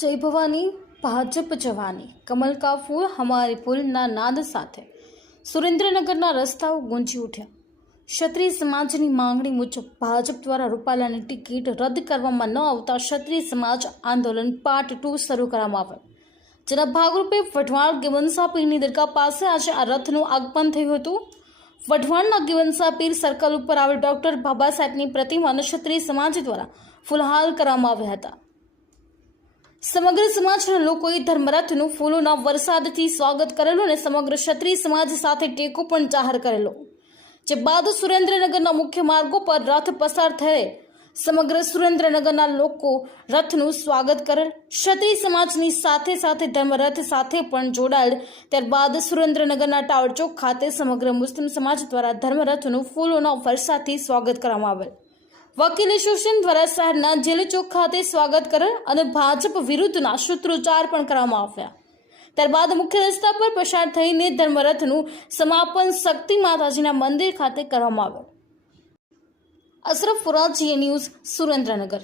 जय भवानी भाजप जवानी कमल का फूल हमारे फूलना नाद સાથે સુરેન્દ્રનગરના રસ્તાઓ ગુંજી ઉઠ્યા। ક્ષત્રિય સમાજની માંગણી મુજબ ભાજપ દ્વારા રૂપાલાની ટિકિટ રદ કરવામાં ન આવતા ક્ષત્રિય સમાજ આંદોલન પાર્ટ 2 શરૂ કરવામાં આવ્યું, જેના ભાગરૂપે વઢવાણ ગિવનસા પીરની દરગાહ પાસે આજે આ રથનું આગમન થયું હતું। વઢવાણના ગિવનસા પીર સર્કલ ઉપર આવેલ ડોક્ટર બાબા સાહેબની પ્રતિમાને ક્ષત્રિય સમાજ દ્વારા ફૂલહાર કરવામાં આવ્યા હતા। સમગ્ર સમાજના લોકોએ ધર્મરથનું ફૂલોના વરસાદથી સ્વાગત કરેલું અને સમગ્ર ક્ષત્રિય સમાજ સાથે ટેકો પણ જાહેર કરેલો, જે બાદ સુરેન્દ્રનગરના મુખ્ય માર્ગો પર રથ પસાર થયે સમગ્ર સુરેન્દ્રનગરના લોકો રથનું સ્વાગત કરેલ। ક્ષત્રિય સમાજની સાથે સાથે ધર્મરથ સાથે પણ જોડાયેલ। ત્યારબાદ સુરેન્દ્રનગરના ટાવર ચોક ખાતે સમગ્ર મુસ્લિમ સમાજ દ્વારા ધર્મરથનું ફૂલોના વરસાદથી સ્વાગત કરવામાં આવેલ। વકીલ એસોસિએશન દ્વારા શહેરના જેલ ચોક ખાતે સ્વાગત કરેલ અને ભાજપ વિરુદ્ધના સૂત્રોચ્ચાર પણ કરવામાં આવ્યા। ત્યારબાદ મુખ્ય રસ્તા પર પસાર થઈને ધર્મરથનું સમાપન શક્તિ માતાજીના મંદિર ખાતે કરવામાં આવ્યું। અશરફ ફુરાજી ન્યૂઝ સુરેન્દ્રનગર।